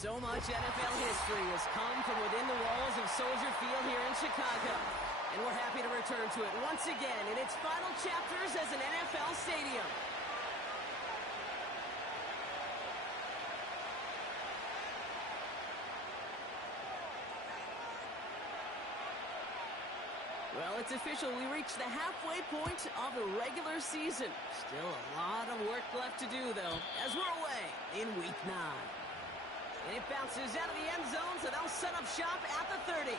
So much NFL history has come from within the walls of Soldier Field here in Chicago. And we're happy to return to it once again in its final chapters as an NFL stadium. Well, it's official. We reached the halfway point of the regular season. Still a lot of work left to do, though, as we're away in Week 9. And it bounces out of the end zone, so they'll set up shop at the 30.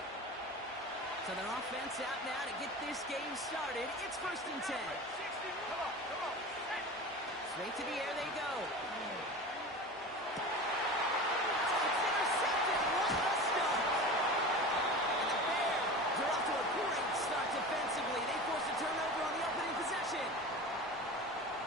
So their offense out now to get this game started. It's 1st and 10. Straight to the air they go. It's intercepted. What a start. And the Bears are off to a great start defensively. They force a turnover on the opening possession.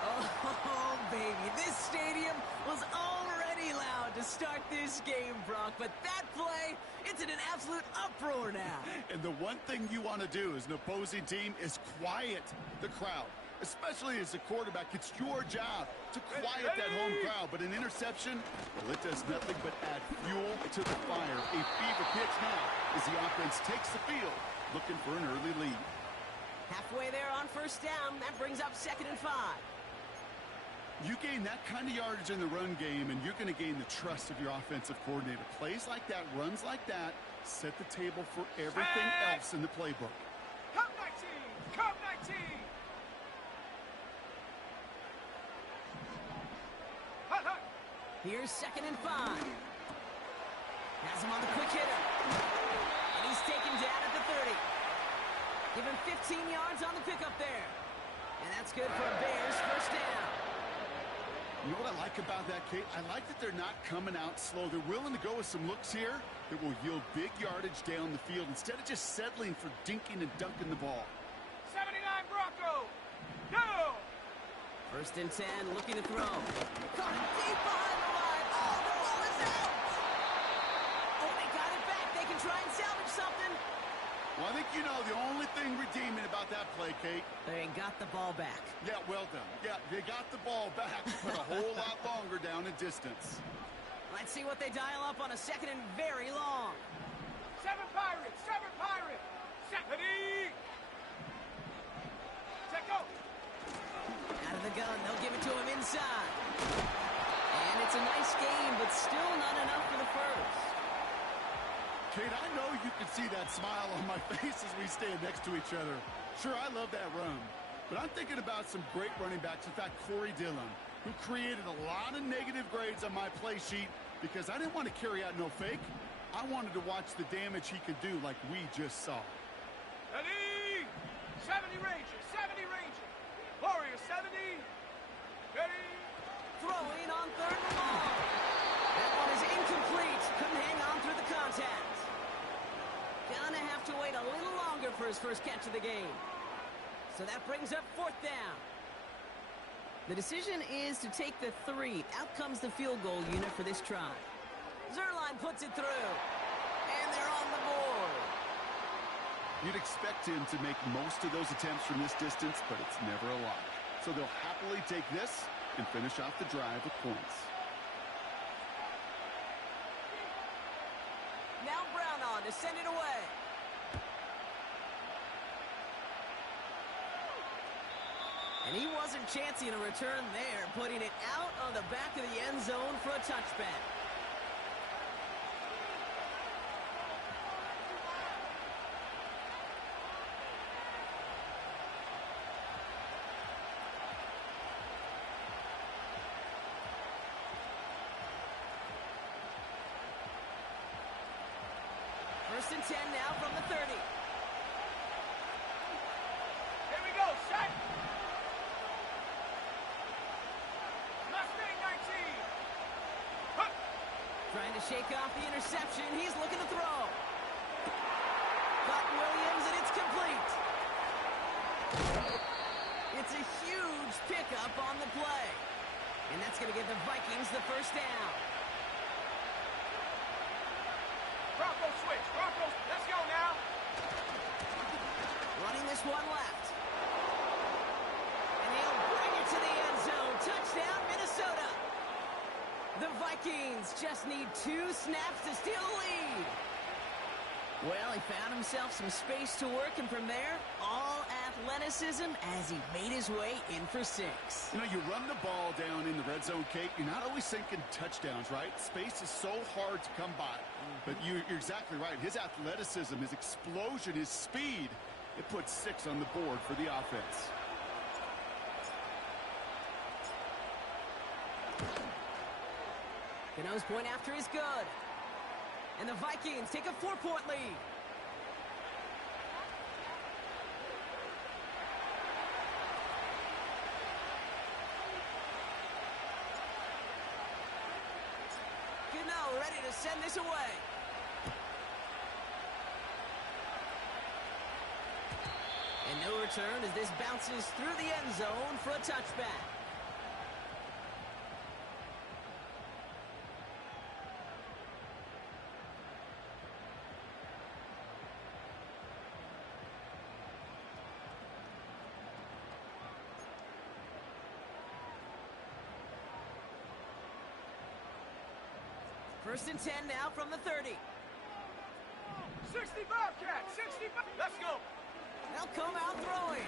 Oh, baby. This stadium was already loud to start this game, Brock. But that play, it's in an absolute uproar now. And the one thing you want to do as an opposing team is quiet the crowd. Especially as a quarterback, it's your job to quiet that home crowd. But an interception, well, it does nothing but add fuel to the fire. A fever pitch now as the offense takes the field, looking for an early lead. Halfway there on 1st down. That brings up 2nd and 5. You gain that kind of yardage in the run game, and you're going to gain the trust of your offensive coordinator. Plays like that, runs like that, set the table for everything else in the playbook. Come 19! Come 19! Hut, hut. Here's 2nd and 5. Has him on the quick hitter. And he's taken down at the 30. Give him 15 yards on the pickup there. And that's good for a Bears 1st down. You know what I like about that, Kate? I like that they're not coming out slow. They're willing to go with some looks here that will yield big yardage down the field instead of just settling for dinking and dunking the ball. 79 Bronco! Go! 1st and 10, looking to throw. Caught it deep behind the line. Oh, the ball is out! Oh, they got it back. They can try and salvage something. Well, I think you know the only thing redeeming about that play, Kate. They got the ball back. Yeah, well done. Yeah, they got the ball back, but a whole lot longer down in distance. Let's see what they dial up on a 2nd and very long. 7 Pirates! 7 Pirates! 70! Set go! Out of the gun, they'll give it to him inside. And it's a nice game, but still not enough for the first. Kate, I know you can see that smile on my face as we stand next to each other. Sure, I love that run. But I'm thinking about some great running backs. In fact, Corey Dillon, who created a lot of negative grades on my play sheet because I didn't want to carry out no fake. I wanted to watch the damage he could do like we just saw. Ready! 70 Rangers! 70 Rangers! Warriors 70! Ready! Throwing on 3rd and long. That one is incomplete. Couldn't hang on through the contact. Gonna have to wait a little longer for his first catch of the game. So that brings up 4th down. The decision is to take the 3. Out comes the field goal unit for this try. Zerline puts it through. And they're on the board. You'd expect him to make most of those attempts from this distance, but it's never a lot. So they'll happily take this and finish off the drive with points. Now Brown on to send it away. And he wasn't chancing a return there, putting it out on the back of the end zone for a touchback. First and 10 now from the 30. Here we go! Set! Mustang 19! Huh. Trying to shake off the interception. He's looking to throw. Caught Williams, and it's complete. It's a huge pickup on the play. And that's going to give the Vikings the 1st down. Bronco switch! Bronco, let's go now! Running this one left. And he'll bring it to the end zone. Touchdown, Minnesota. The Vikings Vikings just need 2 snaps to steal the lead. Well, he found himself some space to work, and from there, all athleticism as he made his way in for 6. You know, you run the ball down in the red zone, Kate, you're not always thinking touchdowns, right? Space is so hard to come by. But you're exactly right. His athleticism, his explosion, his speed, it puts 6 on the board for the offense. Gano's point after is good. And the Vikings take a 4-point lead. Gano ready to send this away. And no return as this bounces through the end zone for a touchback. First and 10 now from the 30. 60 Bobcat, 60. Let's go. They'll come out throwing.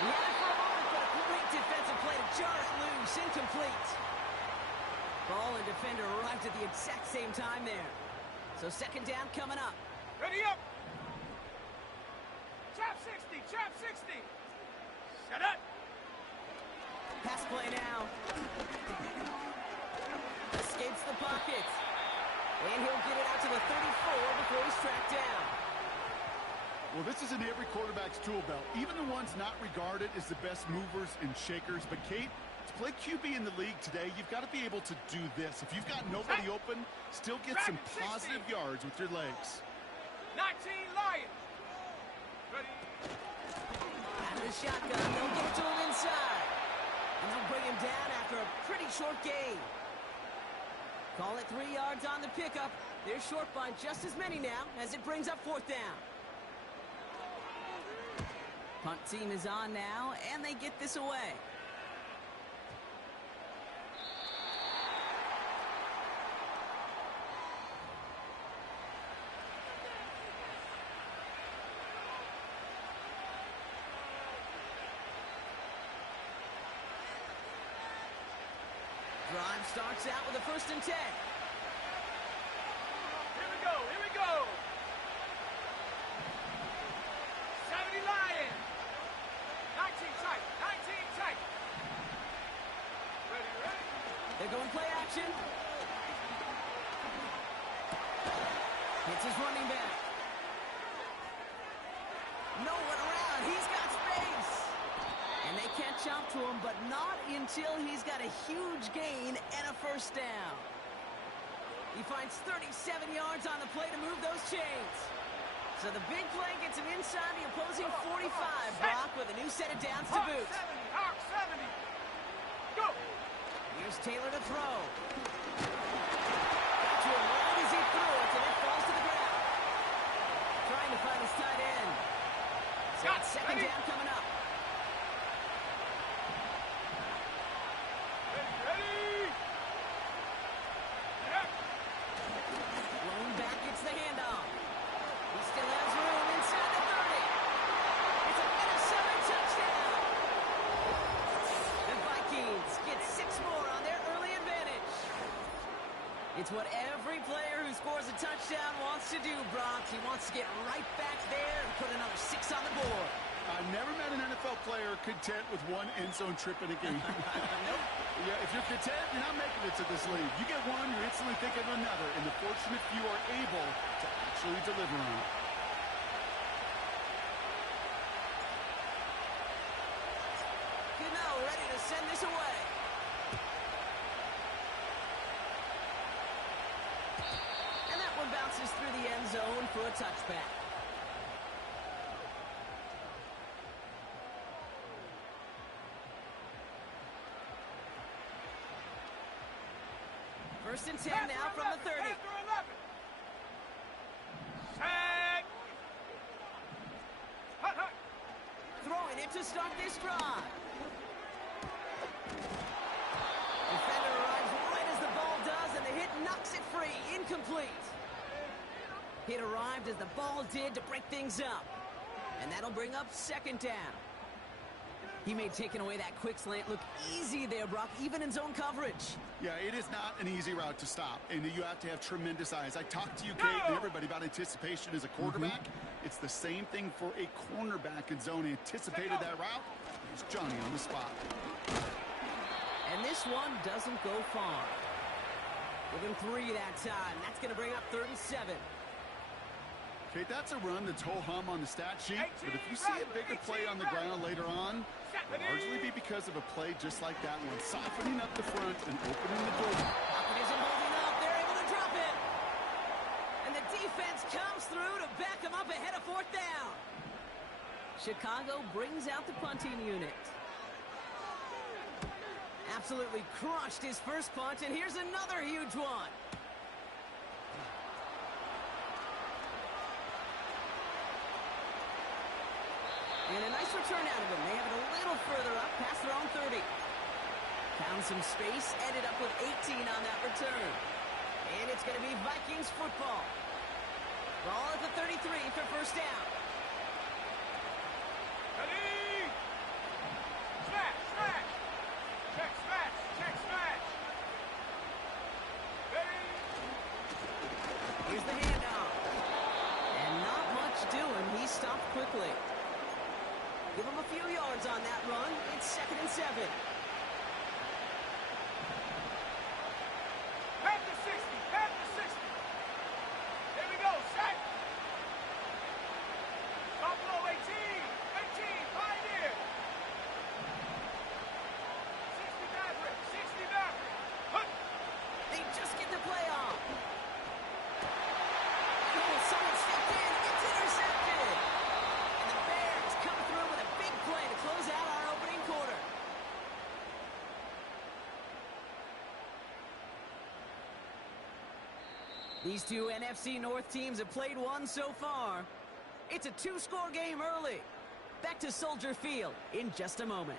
He had it for a moment, but a great defensive play to jar it loose. Incomplete. Ball and defender arrived at the exact same time there. So second down coming up. Ready up. Chop 60, chop 60. Set up. Pass play now. Escapes the pocket. And he'll get it out to the 34 before he's tracked down. Well, this is in every quarterback's tool belt, even the ones not regarded as the best movers and shakers. But, Kate, to play QB in the league today, you've got to be able to do this. If you've got nobody open, still get some positive yards with your legs. 19 Lions. Ready. Out of the shotgun, they'll get it to him inside. And they'll bring him down after a pretty short gain. Call it 3 yards on the pickup. They're short by just as many now as it brings up 4th down. Punt team is on now, and they get this away. Drive starts out with a 1st and 10. Here we go, here we go. 70 Lions. 19 tight, 19 tight. Ready, ready. They're going play action. Hits his running back. No one around. He's got space. And they catch up to him, but not until he's got a huge gain and a 1st down. He finds 37 yards on the play to move those chains. So the big play gets him inside the opposing 45, Brock, with a new set of downs to boot. Hawk 70. Go. Here's Taylor to throw. Got to him right as he threw it, and it falls to the ground. Trying to find his tight end. So it's second down coming up. Ready. Yep. Blown back gets the handoff. He still has room inside the 30. It's a Minnesota touchdown. The Vikings get 6 more on their early advantage. It's what every player who scores a touchdown wants to do, Brock. He wants to get right back there and put another 6 on the board. I've never met an NFL player content with one end zone trip in a game. Nope. Yeah, if you're content, you're not making it to this league. You get one, you're instantly thinking of another, and the fortunate few are able to actually deliver on it. Gano ready to send this away. And that one bounces through the end zone for a touchback. First and 10 now from the 30. Tag. Hut, hut. Throwing it to start this drive. It arrived as the ball did to break things up. And that'll bring up second down. He made taking away that quick slant look easy there, Brock, even in zone coverage. Yeah, it is not an easy route to stop, and you have to have tremendous eyes. I talked to you, Kate, and everybody about anticipation as a quarterback. It's the same thing for a cornerback in zone. He anticipated that route. It's Johnny on the spot. And this one doesn't go far. Give him 3 that time. That's going to bring up 3rd and 7. Okay, that's a run that's ho-hum on the stat sheet, but if you see a bigger play on the ground later on, it'll largely be because of a play just like that one, softening up the front and opening the door. Pocket isn't holding up. They're able to drop it. And the defense comes through to back him up ahead of 4th down. Chicago brings out the punting unit. Absolutely crushed his first punt, and here's another huge one. And a nice return out of him. They have it a little further up, past their own 30. Found some space, ended up with 18 on that return. And it's going to be Vikings football. Ball at the 33 for first down. Ready! Smash, smash! Check, smash, check, smash! Ready! Here's the handoff. And not much doing. He stopped quickly. Give him a few yards on that run. It's 2nd and 7. Back to 60, back to 60. There we go, sack. Buffalo 18, 18, Pioneer. 60 Maverick, 60 Maverick. Hunt. They just get the play off. Oh, someone stepped in. It's intercepted. And the Bears come through with a big play to close out our opening quarter. These two NFC North teams have played one so far. It's a 2-score game early. Back to Soldier Field in just a moment.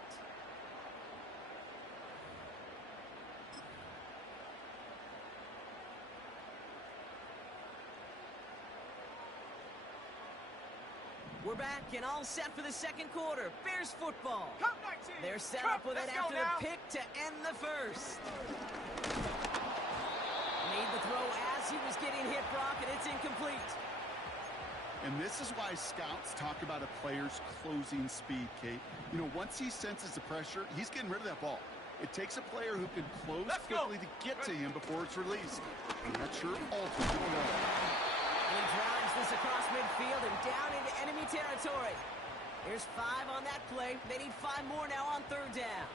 We're back and all set for the second quarter. Bears football. Cup 19. They're set Cup, up with it let's go after now. the pick to end the first. Made the throw as he was getting hit, Brock, and it's incomplete. And this is why scouts talk about a player's closing speed, Kate. You know, once he senses the pressure, he's getting rid of that ball. It takes a player who can close quickly to get to him before it's released. And that sure alters the ball. And he drives this across midfield and down into enemy territory. There's 5 on that play. They need 5 more now on 3rd down.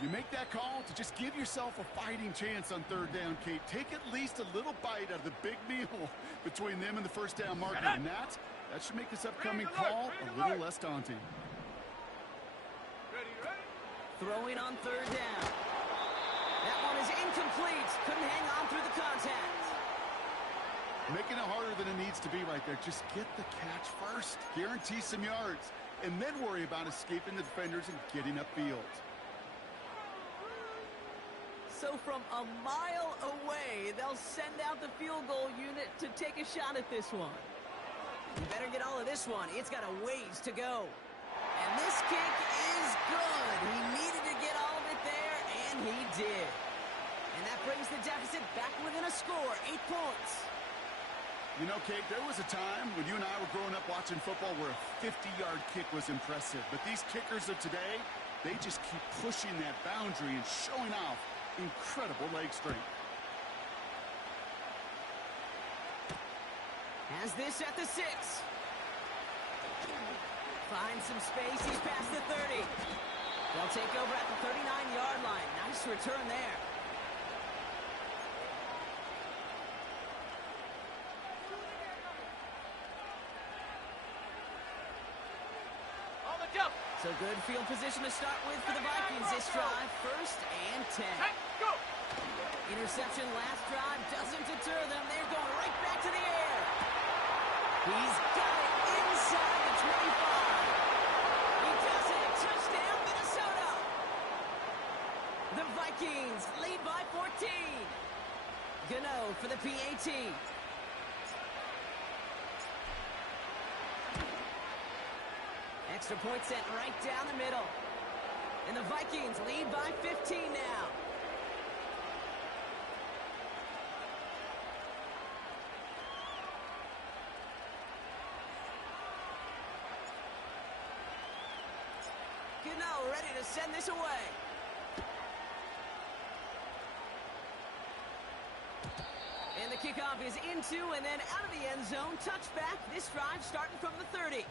You make that call to just give yourself a fighting chance on 3rd down, Kate. Take at least a little bite out of the big meal between them and the first down marker. And that should make this upcoming call a little less daunting. Ready, ready? Throwing on 3rd down. That one is incomplete. Couldn't hang on through the contact. Making it harder than it needs to be right there. Just get the catch first. Guarantee some yards. And then worry about escaping the defenders and getting upfield. So from a mile away, they'll send out the field goal unit to take a shot at this one. You better get all of this one. It's got a ways to go. And this kick is good. He needed to get all of it there, and he did. And that brings the deficit back within a score, 8 points. You know, Kate, there was a time when you and I were growing up watching football where a 50-yard kick was impressive. But these kickers of today, they just keep pushing that boundary and showing off incredible leg strength. Has this at the 6. Finds some space. He's past the 30. They'll take over at the 39-yard line. Nice return there. On the jump. So good field position to start with for the Vikings this drive. 1st and 10. Hey, go. Interception last drive doesn't deter them. They're going right back to the air. He's got it inside the 25. He does it. Touchdown, Minnesota. The Vikings lead by 14. Gano for the PAT. Extra point sent right down the middle. And the Vikings lead by 15 now. Gano ready to send this away. And the kickoff is into and then out of the end zone. Touchback. This drive starting from the 30.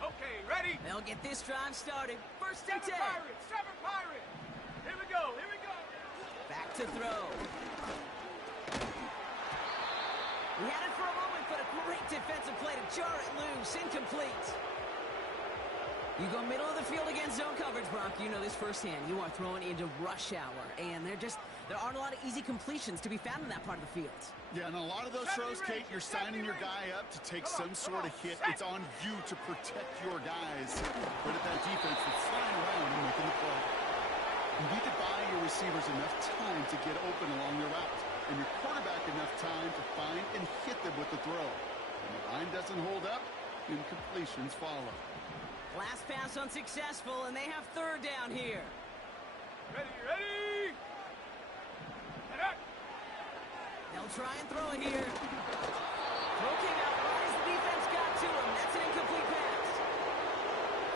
Okay, ready? They'll get this drive started. First and 10. Seven Pirates. Here we go. Back to throw. He had it for a moment, but a great defensive play to jar it loose. Incomplete. You go middle of the field against zone coverage, Brock. You know this firsthand. You are throwing into rush hour, and there aren't a lot of easy completions to be found in that part of the field. Yeah, and a lot of those throws, Kate, you're signing your guy up to take some sort of hit. It's on you to protect your guys. But at that defense that's flying around and making the play. You need to buy your receivers enough time to get open along your route, and your quarterback enough time to find and hit them with the throw. When the line doesn't hold up, incompletions follow. Last pass unsuccessful, and they have third down here. Ready? Head up. They'll try and throw it here. Throw came out right as the defense got to him. That's an incomplete pass.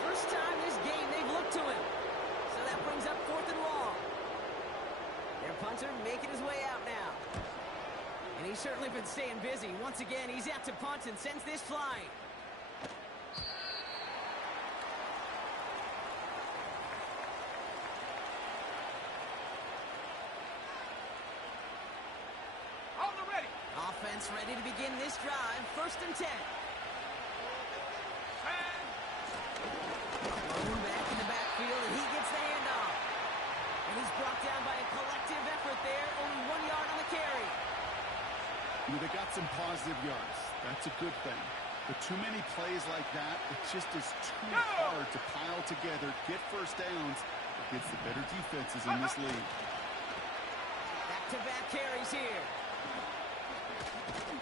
First time this game they've looked to him. So that brings up fourth and long. Their punter making his way out now. And he's certainly been staying busy. Once again, he's out to punt and sends this flying. Offense ready to begin this drive. First and 10. Thrown back in the backfield, and he gets the handoff. And he's brought down by a collective effort there. Only 1 yard on the carry. They got some positive yards. That's a good thing. But too many plays like that, it just is too hard to pile together, get first downs against the better defenses in this league. Back-to-back carries here.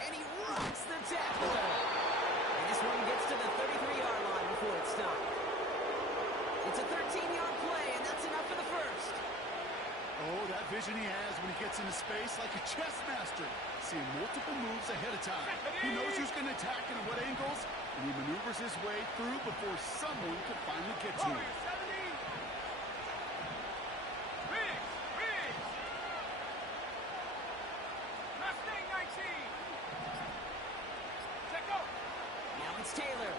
And he rocks the tackler. And this one gets to the 33-yard line before it's stopped. It's a 13-yard play, and that's enough for the first. Oh, that vision he has when he gets into space like a chess master. Seeing multiple moves ahead of time. He knows who's going to attack and at what angles, and he maneuvers his way through before someone can finally get to him. Taylor.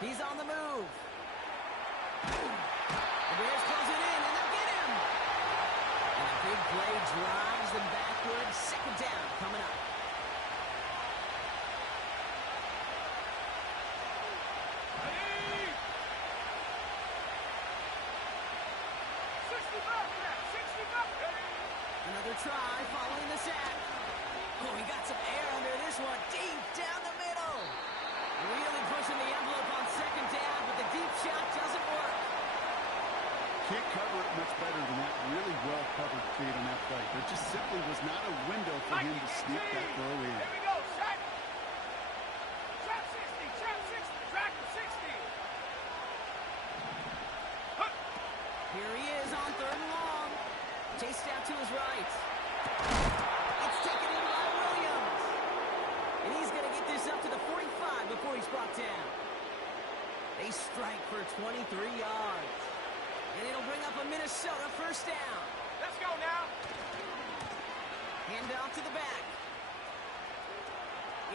He's on the move. The Bears close it in, and they'll get him. And a big play drives them backwards. Second down coming up. Ready? 65. Another try following the sack. Oh, he got some air under this one. Deep down the middle. Really pushing the envelope on second down, but the deep shot doesn't work. Can't cover it much better than that. Really well covered, Kate, on that play. There just simply was not a window for him to sneak that throw in. Here we go, set. Trap 60. Track 60. Huh. Here he is on third and long. Chased out to his right. It's taken in by Williams. And he's going to get this up to the 45 before he's brought down. They strike for 23 yards. And it'll bring up a Minnesota first down. Let's go now. Hand off to the back.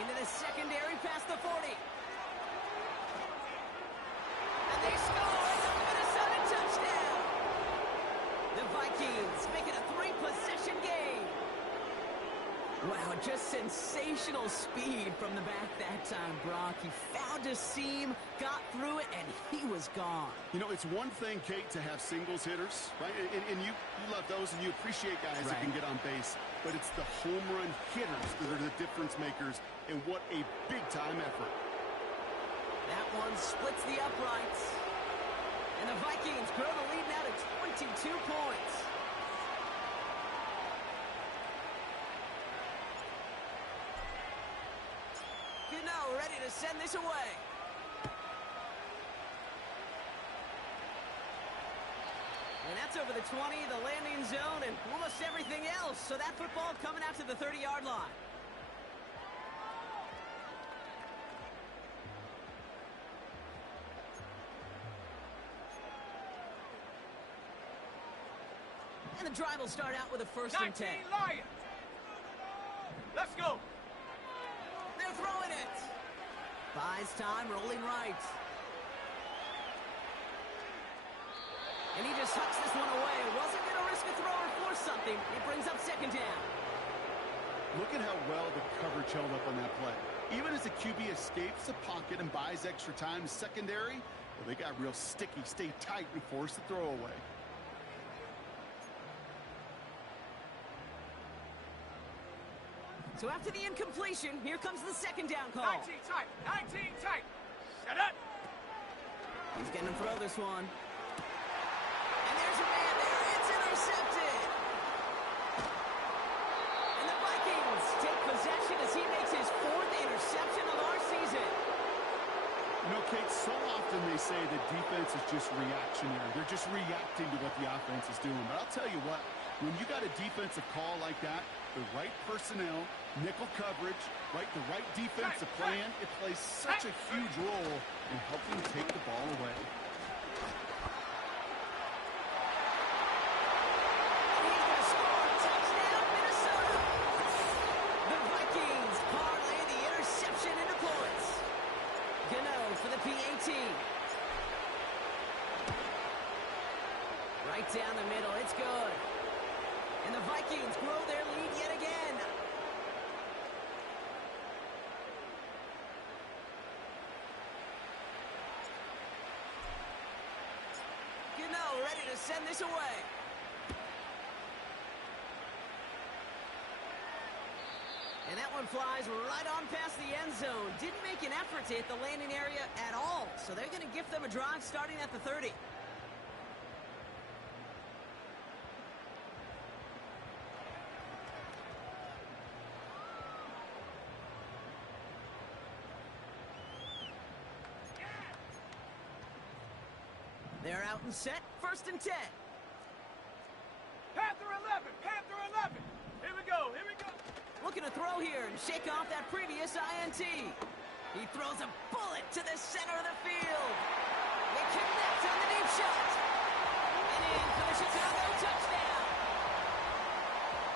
Into the secondary past the 40. And they score a Minnesota touchdown. The Vikings make it a 3-possession game. Wow, just sensational speed from the back that time, Brock. He found a seam, got through it, and he was gone. You know, it's one thing, Kate, to have singles hitters, right? And you love those, and you appreciate guys that can get on base. But it's the home run hitters that are the difference makers, and what a big-time effort. That one splits the uprights. And the Vikings grow the lead now to 22 points. to send this away. And that's over the 20, the landing zone, and almost everything else. So that football coming out to the 30-yard line. And the drive will start out with a 1st and 10. Lions. Let's go. They're throwing it. Buys time, rolling right. And he just tucks this one away. Wasn't going to risk a throw or force something. It brings up 2nd down. Look at how well the coverage held up on that play. Even as the QB escapes the pocket and buys extra time to secondary, well, they got real sticky, stay tight, and force the throw away. So after the incompletion, here comes the 2nd down call. 19 tight. 19 tight. Set up. He's getting him throw this one. And there's a man there. It's intercepted. And the Vikings take possession as he makes his 4th interception of our season. You know, Kate, so often they say that defense is just reactionary. They're just reacting to what the offense is doing. But I'll tell you what, when you got a defensive call like that, the right personnel, nickel coverage, the right defensive plan, it plays such a huge role in helping take the ball away. He's going to score. Touchdown, Minnesota. The Vikings parlay the interception into points. Gano for the PAT. Right down the middle. It's good. And the Vikings grow their lead yet again. Gano ready to send this away. And that one flies right on past the end zone. Didn't make an effort to hit the landing area at all. So they're going to gift them a drive starting at the 30. They're out and set. 1st and 10. Panther 11. Panther 11. Here we go. Here we go. Looking to throw here and shake off that previous INT. He throws a bullet to the center of the field. They connect on the deep shot. And in for the Chicago touchdown.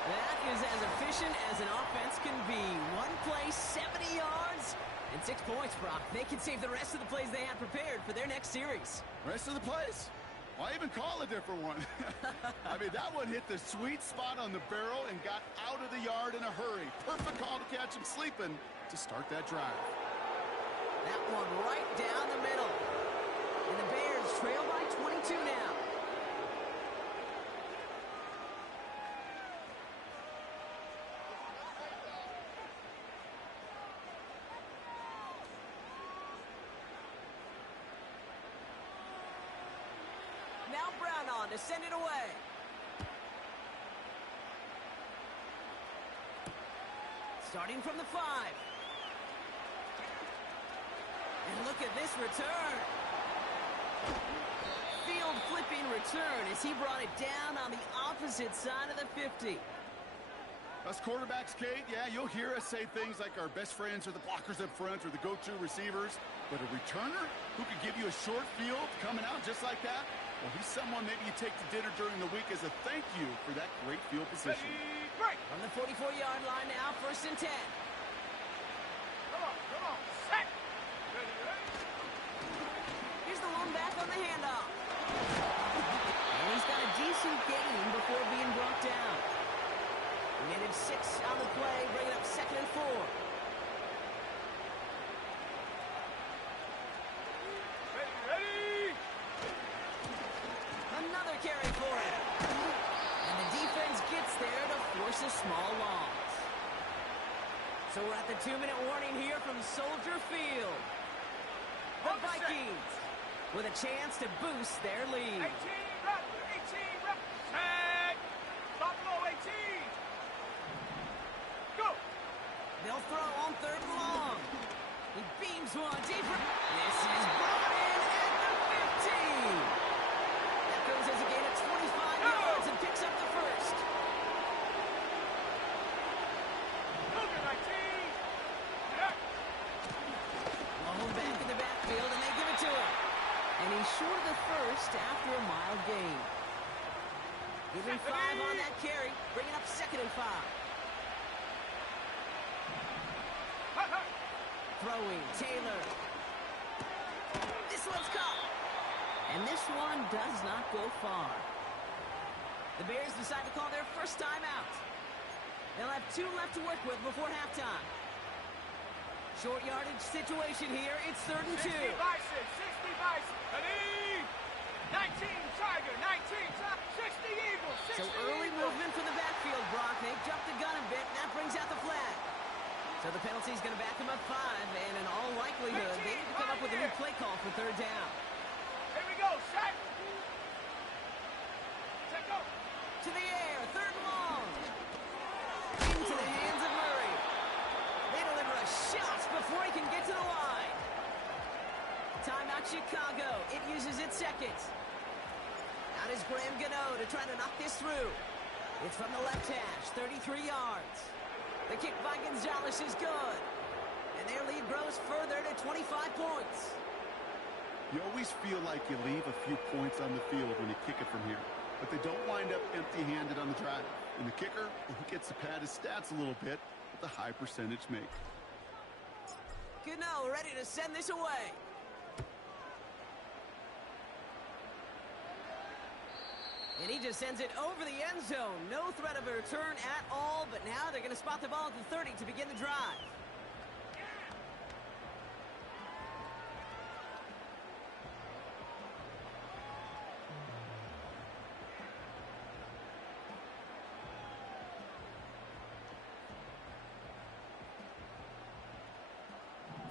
That is as efficient as an offense can be. One play, 70 yards, and 6 points, Brock. They can save the rest of the plays they had prepared for their next series. Rest of the plays? Why even call a different one? I mean, that one hit the sweet spot on the barrel and got out of the yard in a hurry. Perfect call to catch him sleeping to start that drive. That one right down the middle. And the Bears trail by 22 now. Now Brown on to send it away. Starting from the 5. And look at this return. Field flipping return as he brought it down on the opposite side of the 50. Us quarterbacks, Kate, yeah, you'll hear us say things like our best friends are the blockers up front or the go-to receivers. But a returner who could give you a short field coming out just like that, well, he's someone maybe you take to dinner during the week as a thank you for that great field position. Break. From the 44-yard line now, 1st and 10. Come on. Set. Ready. Here's the lone back on the handoff. And he's got a decent gain before being brought down. He made it 6 on the play, bringing up 2nd and 4. Ready. Another carry for him. And the defense gets there to force a small loss. So we're at the 2-minute warning here from Soldier Field. The Vikings with a chance to boost their lead. 18 rep. Tag. Buffalo 18. Go. They'll throw on 3rd and long. He beams one deeper. This is brought in at the 15. That goes as a gain of 25 yards and picks up the first. Mahomes back in the backfield, and they give it to him. And he's short of the first after a mild gain. Give him 5 on that carry, bringing up 2nd and 5. Throwing, Taylor. This one's caught. And this one does not go far. The Bears decide to call their first timeout. They'll have 2 left to work with before halftime. Short yardage situation here. It's 3rd and 2. 60 Bison, 60 Bison. 19 Tiger, 19 Tiger, 60 Eagles, 60 So early Eagles. movement from the backfield, Brock. They jumped the gun a bit, and that brings out the flag. So the penalty's going to back them up 5, and in all likelihood, they need to come up with a new play call for 3rd down. Here we go, set. Set, go. To the air, 3rd and long. Into the hands of Murray. They deliver a shot before he can get to the line. Timeout Chicago. It uses its 2nd. Out is Graham Gano to try to knock this through. It's from the left hash, 33 yards. The kick by Gonzalez is good. And their lead grows further to 25 points. You always feel like you leave a few points on the field when you kick it from here. But they don't wind up empty-handed on the drive. And the kicker, he gets to pad his stats a little bit with a high percentage make. Gano ready to send this away. And he just sends it over the end zone. No threat of a return at all, but now they're going to spot the ball at the 30 to begin the drive.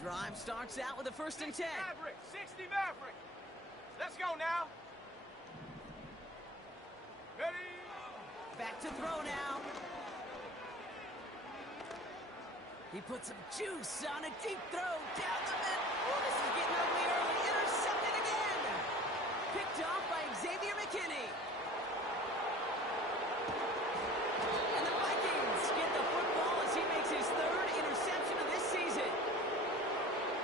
Drive starts out with a 1st and 10. Maverick, 60 Maverick. Let's go now. Ready? Back to throw now. He puts some juice on a deep throw down the middle. Oh, this is getting ugly early. Intercepted again. Picked off by Xavier McKinney. And the Vikings get the football as he makes his 3rd interception of this season.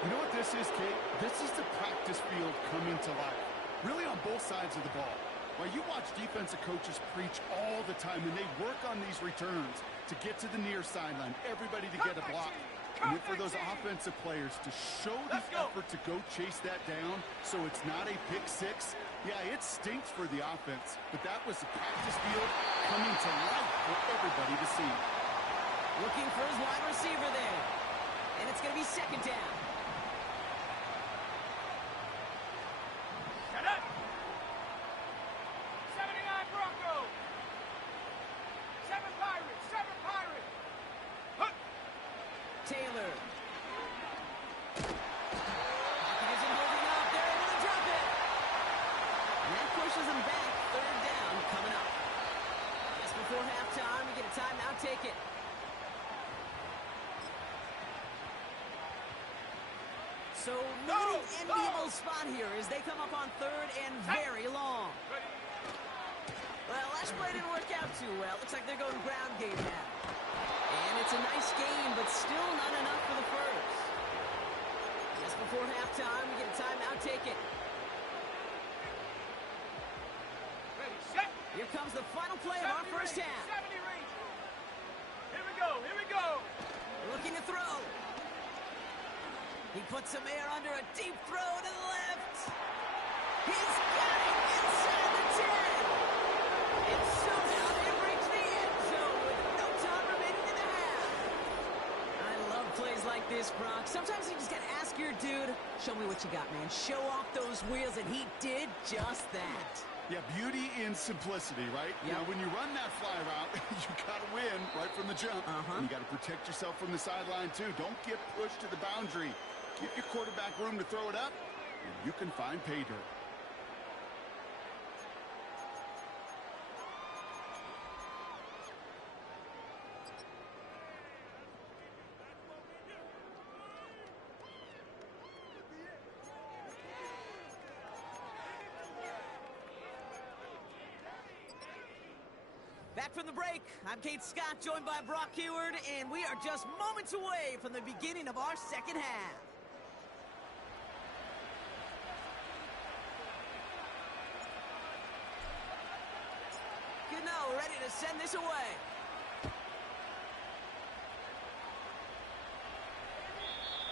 You know what this is, Kate? This is the practice field coming to life. Really on both sides of the ball. Well, you watch defensive coaches preach all the time, and they work on these returns to get to the near sideline, everybody to get a block. And then for those offensive players to show the effort to go chase that down so it's not a pick 6, yeah, it stinks for the offense. But that was the practice field coming to life for everybody to see. Looking for his wide receiver there. And it's going to be 2nd down. Shut up. 79 Broncos. 7 Pirates, 7 Pirates. Hook. Taylor. Pocket isn't holding up. They're able to drop it. And that pushes them back. 3rd down coming up. Just before halftime, we get a timeout. Take it. So no enviable spot here as they come up on 3rd and very long. Ready. Well, last play didn't work out too well. Looks like they're going ground game now. And it's a nice game, but still not enough for the first. Just before halftime, we get a timeout. Take it. Ready, set. Here comes the final play of our first half. 70 range. Here we go, here we go. Looking to throw. He puts some air under a deep throw to the left. He's got it inside the 10. And somehow they reach the end zone with no time remaining in the half. I love plays like this, Brock. Sometimes you just got to ask your dude, show me what you got, man. Show off those wheels, and he did just that. Yeah, beauty in simplicity, right? Yep. Now, when you run that fly route, you got to win right from the jump. Uh-huh. And you got to protect yourself from the sideline, too. Don't get pushed to the boundary. Give your quarterback room to throw it up, and you can find pay dirt. Back from the break, I'm Kate Scott, joined by Brock Heward, and we are just moments away from the beginning of our second half. Good now, we're ready to send this away.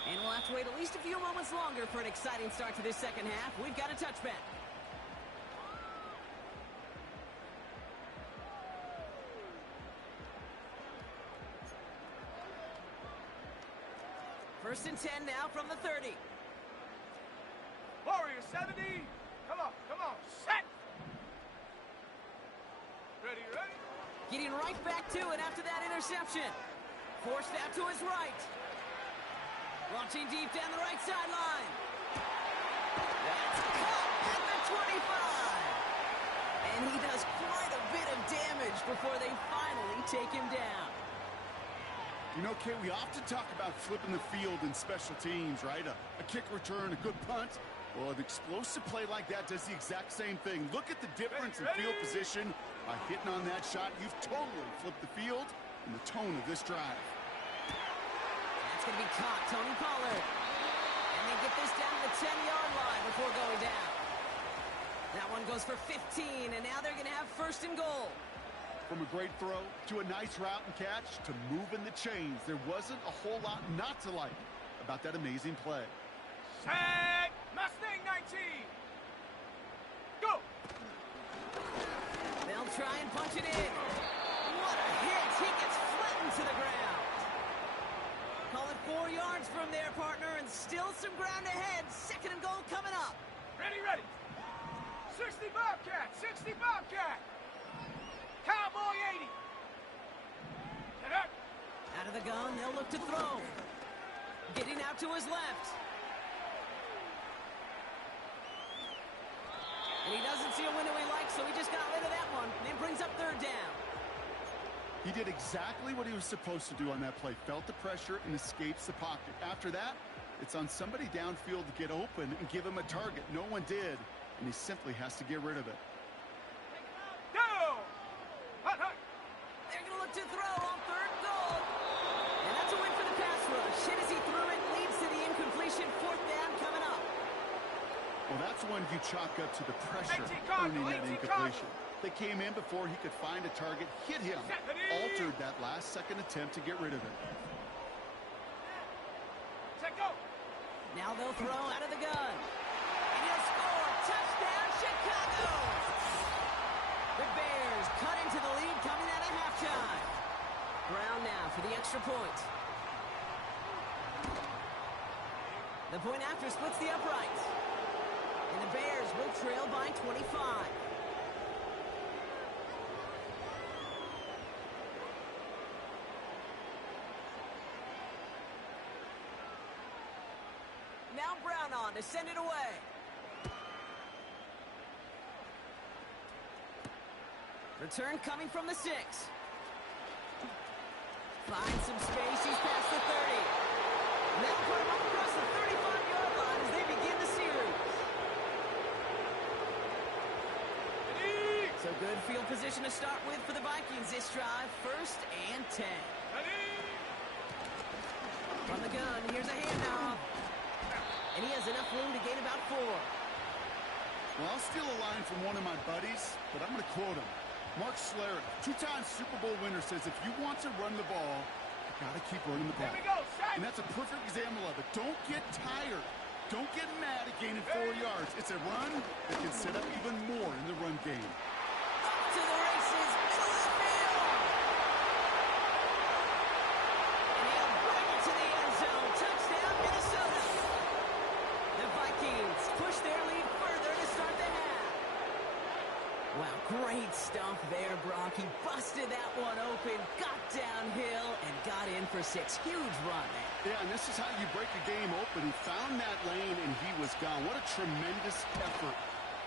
And we'll have to wait at least a few moments longer for an exciting start to this second half. We've got a touchback. First and 10 now from the 30. Warrior 70. Come on, set. Ready. Getting right back to it after that interception. Forced out to his right. Launching deep down the right sideline. That's caught at the 25. And he does quite a bit of damage before they finally take him down. You know, Kate, we often talk about flipping the field in special teams, right? A kick return, a good punt. Well, an explosive play like that does the exact same thing. Look at the difference in field position. By hitting on that shot, you've totally flipped the field and the tone of this drive. That's going to be caught, Tony Pollard. And they get this down to the 10-yard line before going down. That one goes for 15, and now they're going to have first and goal. From a great throw to a nice route and catch to moving the chains, there wasn't a whole lot not to like about that amazing play. Set. Mustang 19. Go. They'll try and punch it in. What a hit. He gets flattened to the ground. Call it 4 yards from there, partner, and still some ground ahead. Second and goal coming up. Ready. 60 Bobcat. Cowboy 80. Get up. Out of the gun, they'll look to throw. Getting out to his left. And he doesn't see a window he likes, so he just got rid of that one. And it brings up third down. He did exactly what he was supposed to do on that play. Felt the pressure and escapes the pocket. After that, it's on somebody downfield to get open and give him a target. No one did, and he simply has to get rid of it. Down. Hut. They're going to look to throw on third and goal. And that's a win for the pass rush. Hit as he threw it, leads to the incompletion. Fourth down coming up. Well, that's one you chalk up to the pressure earning that incompletion. They came in before he could find a target, hit him, altered that last-second attempt to get rid of it. Set, go. Now they'll throw out of the gun. And he'll score. Touchdown, Chicago! The Bears cut into the lead coming out of halftime. Brown now for the extra point. The point after splits the uprights. And the Bears will trail by 25. Now Brown on to send it away. Return coming from the 6. Finds some space. He's past the 30. Now put him up across the 35-yard line as they begin the series. So good field position to start with for the Vikings this drive. First and 10. From the gun, here's a handoff. And he has enough room to gain about 4. Well, I'll steal a line from one of my buddies, but I'm going to quote him. Mark Schlereth, 2-time Super Bowl winner, says if you want to run the ball, you got to keep running the ball. Here we go, set. And that's a perfect example of it. Don't get tired. Don't get mad at gaining 4 yards. It's a run that can set up even more in the run game. Up to the races, middle of the field. And he'll bring it to the end zone. Touchdown, Minnesota. The Vikings push their lead further to start the half. Wow, great stuff there, Brock. He busted that one open, got downhill, and got in for 6. Huge run there. Yeah, and this is how you break a game open. He found that lane, and he was gone. What a tremendous effort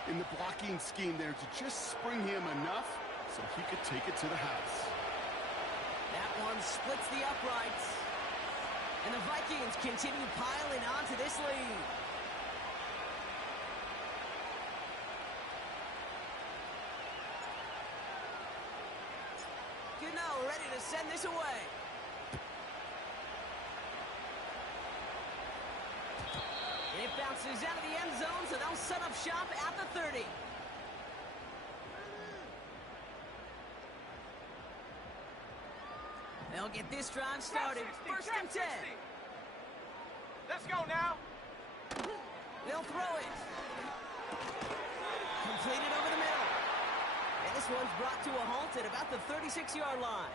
in the blocking scheme there to just spring him enough so he could take it to the house. That one splits the uprights. And the Vikings continue piling on to this lead. ready to send this away. It bounces out of the end zone, so they'll set up shop at the 30. They'll get this drive started. First and 10. Let's go now. They'll throw it. Completed over the middle. And this one's brought to a halt at about the 36-yard line.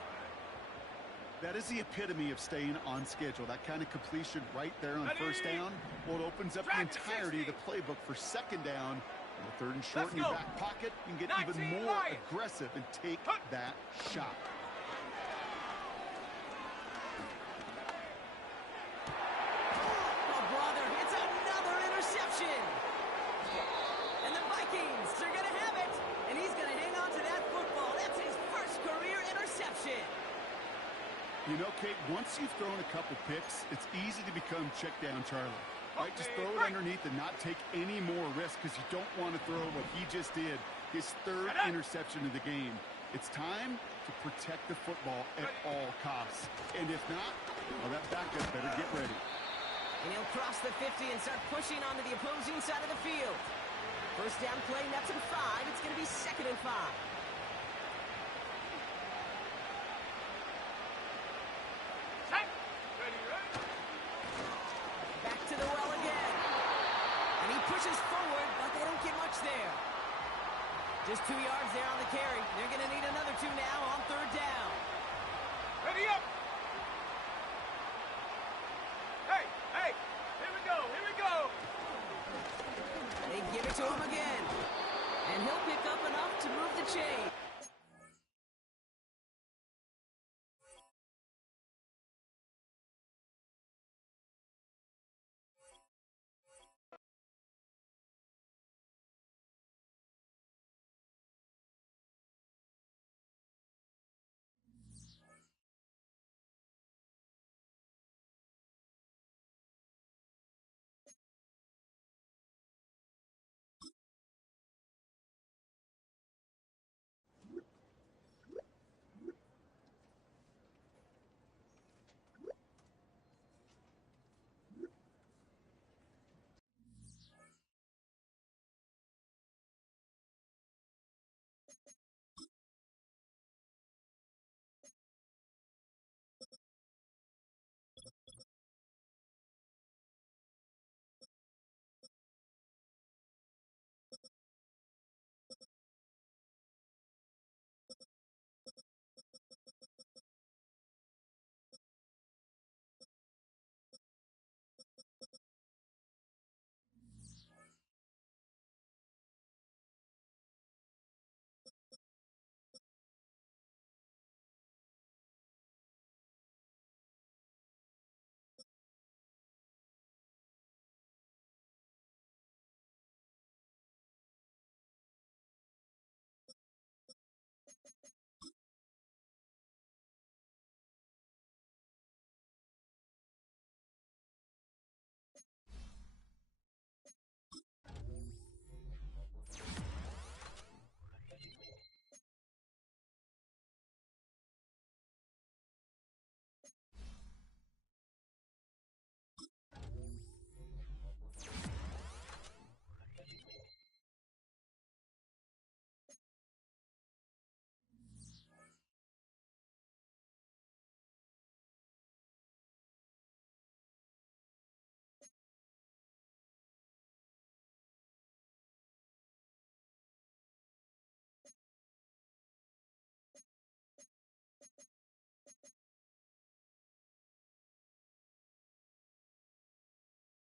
That is the epitome of staying on schedule. That kind of completion right there on first down. Well, it opens up the entirety of the playbook for second down. On the third and short in your back pocket, you can get even more aggressive and take that shot. Oh, brother, it's another interception. And the Vikings are going to have it. And he's going to hang on to that football. That's his first career interception. You know, Kate, once you've thrown a couple picks, it's easy to become check down Charlie. Right? Just throw it underneath and not take any more risk because you don't want to throw what he just did, his third interception of the game. It's time to protect the football at all costs. And if not, well, that backup better get ready. And he'll cross the 50 and start pushing onto the opposing side of the field. First down play, nets him 5. It's going to be 2nd and 5. Back to the well again. And he pushes forward, but they don't get much there. Just 2 yards there on the carry. They're going to need another 2 now on third down. Ready up. Hey, here we go. They give it to him again. And he'll pick up enough to move the chain.